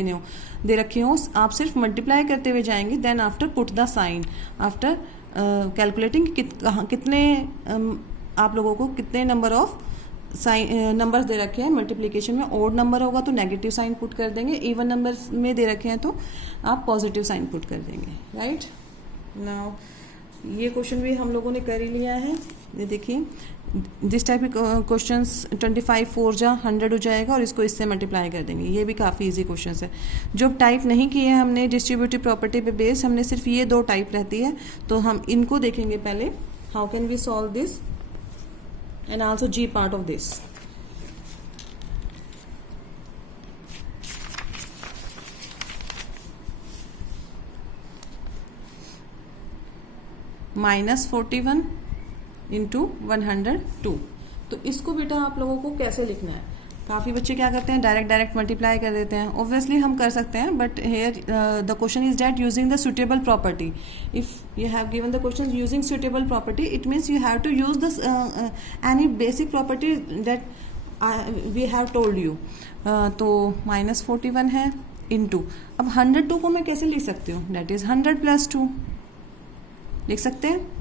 दे रखे हो, आप सिर्फ मल्टीप्लाई करते हुए जाएंगे। Then after put the sign, after calculating कितने आप लोगों को कितने नंबर ऑफ नंबर्स दे रखे हैं मल्टीप्लिकेशन में। ओड नंबर होगा तो नेगेटिव साइन पुट कर देंगे, इवन नंबर्स में दे रखे हैं तो आप पॉजिटिव साइन पुट कर देंगे। राइट, नाउ ये क्वेश्चन भी हम लोगों ने कर ही लिया है। ये देखिए दिस टाइप के क्वेश्चंस 25 4 जा 100 हो जाएगा और इसको इससे मल्टीप्लाई कर देंगे। ये भी काफ़ी इजी क्वेश्चंस है। जो टाइप नहीं किए हैं हमने डिस्ट्रीब्यूटिव प्रॉपर्टी पे बेस, हमने सिर्फ ये 2 टाइप रहती है, तो हम इनको देखेंगे पहले। How can we solve this and also G part of this. -41 into 102। तो इसको बेटा आप लोगों को कैसे लिखना है? काफ़ी बच्चे क्या करते हैं, डायरेक्ट मल्टीप्लाई कर देते हैं। ऑब्वियसली हम कर सकते हैं, but here the question is that using the suitable property. If you have given the question using suitable property, it means you have to use this any basic property that we have told you. तो -41 है into, अब 102 को मैं कैसे लिख सकती हूँ? That is 100 + 2 लिख सकते हैं।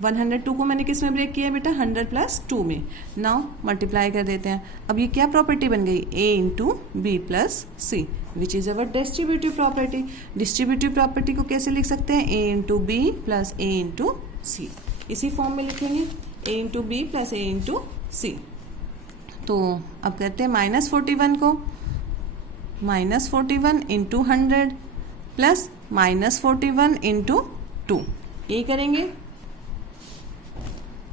102 को मैंने किस में ब्रेक किया बेटा? 100 + 2 में। नाउ मल्टीप्लाई कर देते हैं। अब ये क्या प्रॉपर्टी बन गई? a into B plus C, which is our distributive property. Distributive property को कैसे लिख सकते हैं? a into B plus a into C, इसी फॉर्म में लिखेंगे, a into B plus a into C. तो अब करते हैं -41 को, -41 इंटू 100 प्लस -41 इंटू 2, ये करेंगे।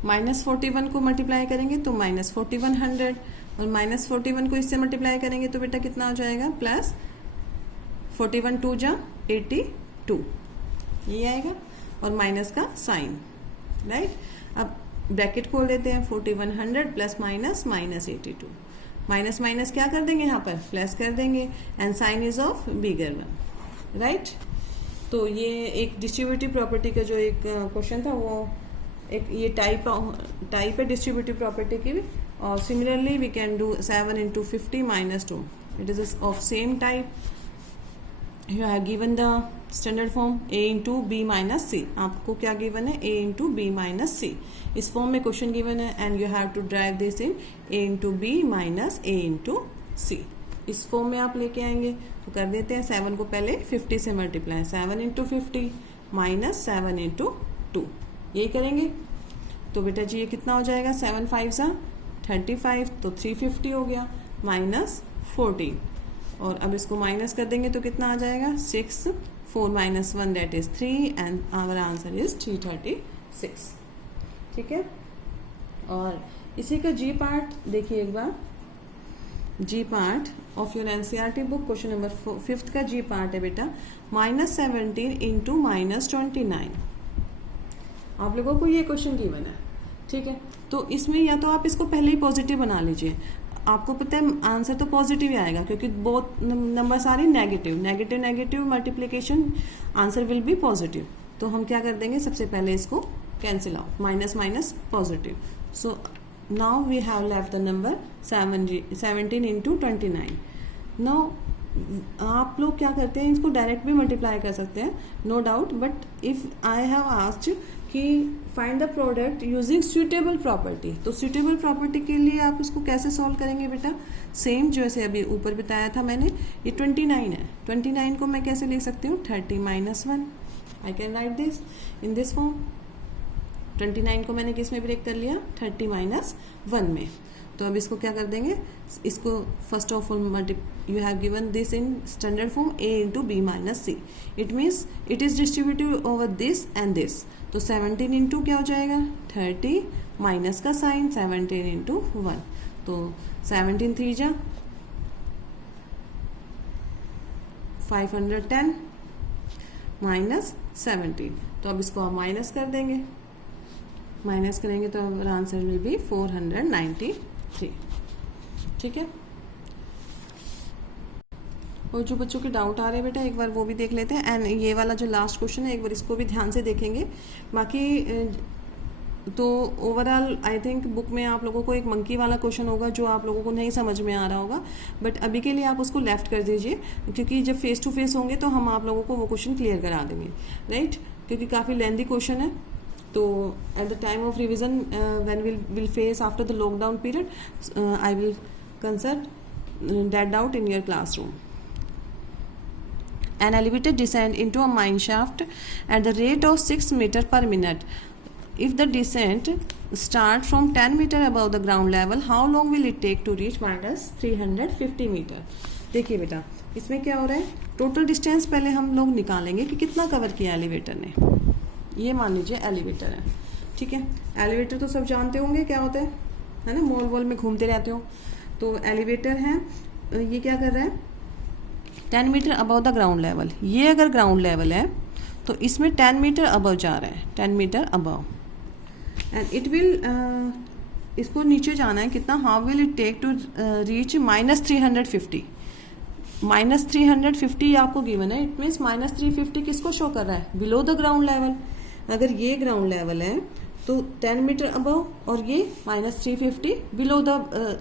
-41 को मल्टीप्लाई करेंगे तो -41 100, और -41 को इससे मल्टीप्लाई करेंगे तो बेटा कितना हो जाएगा? प्लस 41 2 जा 82, ये आएगा, और माइनस का साइन। राइट, अब ब्रैकेट खोल देते हैं। 41 100 प्लस माइनस -82, माइनस माइनस क्या कर देंगे यहाँ पर? प्लस कर देंगे, and sign is of bigger one. Right, तो ये एक डिस्ट्रीब्यूटिव प्रॉपर्टी का जो एक क्वेश्चन था, वो एक ये टाइप है डिस्ट्रीब्यूटिव प्रॉपर्टी की भी। और similarly we can do 7 into 50 -2, it is of same type. You have given the standard form a into B minus C. आपको क्या गिवन है? a into B minus C, इस फॉर्म में question given है, and you have to drive this in a into B minus a into C. इस form में आप लेके आएंगे तो कर देते हैं। 7 को पहले 50 से मल्टीप्लाई, 7 इंटू 50 माइनस 7 इंटू 2, यही करेंगे। तो बेटा जी ये कितना हो जाएगा? 7 5 सा 35, तो 350 हो गया, माइनस 14, और अब इसको माइनस कर देंगे तो कितना आ जाएगा? 6 4 - 1 that is 3, and our answer is 336। ठीक है, और इसी का जी पार्ट देखिए एक बार। G part of your NCERT book question number 5 का जी पार्ट है बेटा -17 इंटू -29। आप लोगों को ये क्वेश्चन गिवन है, ठीक है। तो इसमें या तो आप इसको पहले ही पॉजिटिव बना लीजिए, आपको पता है आंसर तो पॉजिटिव ही आएगा, क्योंकि बोथ नंबर्स आ रहे negative negative negative multiplication, answer will be positive. तो हम क्या कर देंगे, सबसे पहले इसको cancel out, minus minus positive. So now we have left the number 17 into 29। Now आप लोग क्या करते हैं, इसको डायरेक्ट भी मल्टीप्लाई कर सकते हैं, no doubt, but if I have asked कि find the product using suitable property, तो सुटेबल प्रॉपर्टी के लिए आप इसको कैसे सॉल्व करेंगे बेटा? सेम जैसे अभी ऊपर बताया था मैंने, ये 29 है, 29 को मैं कैसे लिख सकती हूँ? 30 - 1। I can write this in this form, 29 को मैंने किस में ब्रेक कर लिया, 30 माइनस 1 में। तो अब इसको क्या कर देंगे, इसको first of all you have given this in standard form a into B minus C, it means it is distributive over this and this. तो 17 इंटू क्या हो जाएगा 30 माइनस का साइन 17 इंटू 1, तो 17 3 जा 510 माइनस 17। तो अब इसको आप माइनस कर देंगे, माइनस करेंगे तो अब आंसर विल बी 493। ठीक है। और जो बच्चों के डाउट आ रहे हैं बेटा एक बार वो भी देख लेते हैं, एंड ये वाला जो लास्ट क्वेश्चन है एक बार इसको भी ध्यान से देखेंगे। बाकी तो ओवरऑल आई थिंक बुक में आप लोगों को एक मंकी वाला क्वेश्चन होगा जो आप लोगों को नहीं समझ में आ रहा होगा, बट अभी के लिए आप उसको लेफ्ट कर दीजिए, क्योंकि जब फेस टू फेस होंगे तो हम आप लोगों को वो क्वेश्चन क्लियर करा देंगे, राइट, क्योंकि काफ़ी लेंथी क्वेश्चन है। तो eight the time of revision when will face after the lockdown period I will consult that doubt in your classroom. An elevator descend into a mine shaft at the rate of 6 meter per minute. If the descent start from 10 meter above the ground level, how long will it take to reach minus 350 meter? देखिए बेटा इसमें क्या हो रहा है, total distance पहले हम लोग निकालेंगे कि कितना कवर किया एलिवेटर ने। ये मान लीजिए एलिवेटर है, ठीक है। एलिवेटर तो सब जानते होंगे क्या होता है ना, मॉल वॉल में घूमते रहते हो। तो एलिवेटर है, ये क्या कर रहा है 10 metre above the ground level. ये अगर ग्राउंड लेवल है तो इसमें 10 मीटर अबव जा रहा है, 10 metre above, and it will इसको नीचे जाना है कितना, how will it take to reach minus 350। Minus 350 आपको गिवन है, इट मीन्स माइनस 350 किसको शो कर रहा है, बिलो द ग्राउंड लेवल। अगर ये ग्राउंड लेवल है तो 10 मीटर अबव और ये minus 350 below the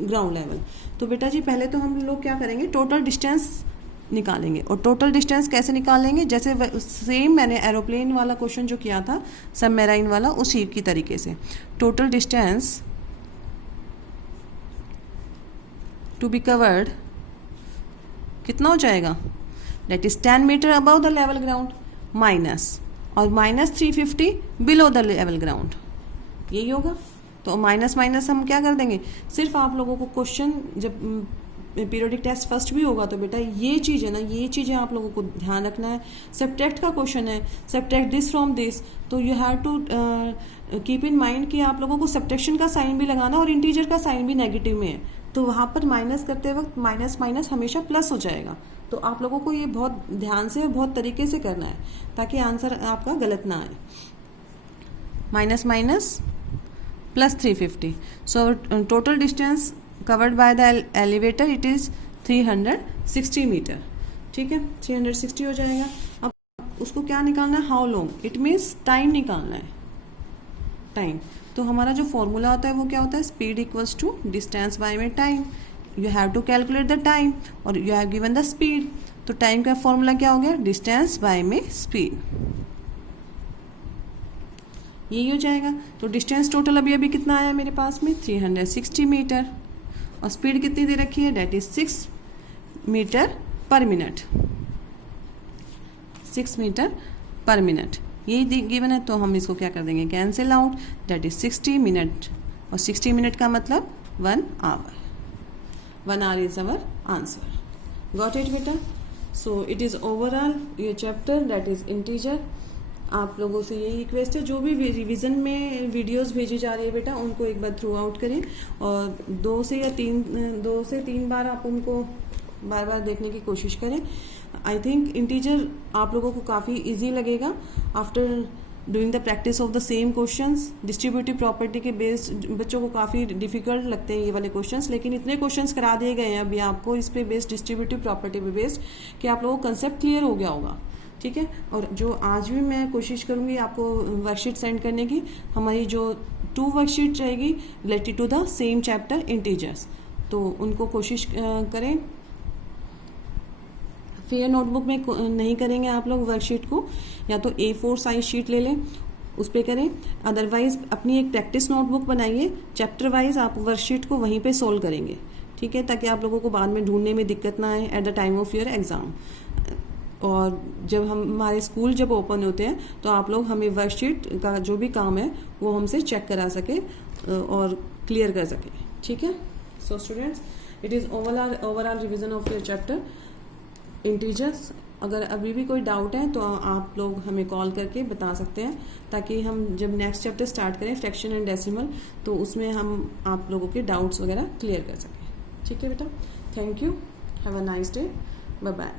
ground level. तो बेटा जी पहले तो हम लोग क्या करेंगे, टोटल डिस्टेंस निकालेंगे। और टोटल डिस्टेंस कैसे निकालेंगे, जैसे सेम मैंने एरोप्लेन वाला क्वेश्चन जो किया था सबमरीन वाला, उसी की तरीके से total distance to be covered कितना हो जाएगा, that is 10 metre above the level ground minus और minus 350 below the level ground, यही होगा। तो माइनस माइनस हम क्या कर देंगे, सिर्फ आप लोगों को क्वेश्चन जब पीरियोडिक टेस्ट फर्स्ट भी होगा तो बेटा ये चीज़ है ना, ये चीज़ें आप लोगों को ध्यान रखना है। सब्ट्रैक्ट का क्वेश्चन है, सब्ट्रैक्ट दिस फ्रॉम दिस, तो you have to keep in mind कि आप लोगों को सब्ट्रैक्शन का साइन भी लगाना और इंटीजर का साइन भी नेगेटिव में है, तो वहाँ पर माइनस करते वक्त माइनस माइनस हमेशा प्लस हो जाएगा। तो आप लोगों को ये बहुत ध्यान से बहुत तरीके से करना है ताकि आंसर आपका गलत ना आए। Minus minus plus 350. So total distance covered by the elevator it is 360 meter. ठीक है, 360 हो जाएगा। अब उसको क्या निकालना है, how long, it means time निकालना है, टाइम। तो हमारा जो फॉर्मूला होता है वो क्या होता है, speed equals to distance by में time. You have to calculate the time और you have given the speed. तो टाइम का फॉर्मूला क्या हो गया, डिस्टेंस बाय में स्पीड, यही हो जाएगा। तो डिस्टेंस टोटल अभी कितना आया मेरे पास में 360 मीटर और स्पीड कितनी दे रखी है, that is 6 meter per minute, 6 meter per minute यही गिवन है। तो हम इसको क्या कर देंगे, cancel out, that is 60 minute और 60 मिनट का मतलब 1 hour, 1 hour is our answer. Got it बेटा। So it is overall your chapter that is integer. आप लोगों से यही रिक्वेस्ट है, जो भी रिवीजन में वीडियोस भेजी जा रही है बेटा उनको एक बार थ्रू आउट करें और 2 से 3 बार आप उनको बार बार देखने की कोशिश करें। आई थिंक इंटीजर आप लोगों को काफ़ी इजी लगेगा after doing the practice of the same questions. Distributive property के बेस्ड बच्चों को काफ़ी डिफिकल्ट लगते हैं ये वाले क्वेश्चंस, लेकिन इतने क्वेश्चंस करा दिए गए हैं अभी आपको इस पे बेस्ड, डिस्ट्रीब्यूटिव प्रॉपर्टी पे बेस्ड, कि आप लोगों को कंसेप्ट क्लियर हो गया होगा। ठीक है, और जो आज भी मैं कोशिश करूंगी आपको वर्कशीट सेंड करने की, हमारी जो 2 वर्कशीट रहेगी related to the same chapter integers, तो उनको कोशिश करें। फेयर नोटबुक में नहीं करेंगे आप लोग वर्कशीट को, या तो A4 साइज शीट ले लें उस पर करें, अदरवाइज अपनी एक प्रैक्टिस नोटबुक बनाइए, चैप्टर वाइज आप वर्कशीट को वहीं पे सोल्व करेंगे। ठीक है, ताकि आप लोगों को बाद में ढूंढने में दिक्कत ना आए eight the time of your exam. और जब हमारे स्कूल जब ओपन होते हैं तो आप लोग हमें वर्कशीट का जो भी काम है वो हमसे चेक करा सके और क्लियर कर सके, ठीक है। So students, it is overall revision of your chapter integers. अगर अभी भी कोई डाउट है तो आप लोग हमें कॉल करके बता सकते हैं, ताकि हम जब नेक्स्ट चैप्टर स्टार्ट करें फ्रैक्शन एंड डेसिमल तो उसमें हम आप लोगों के डाउट्स वगैरह क्लियर कर सकें, ठीक है बेटा। Thank you, have a nice day, bye bye.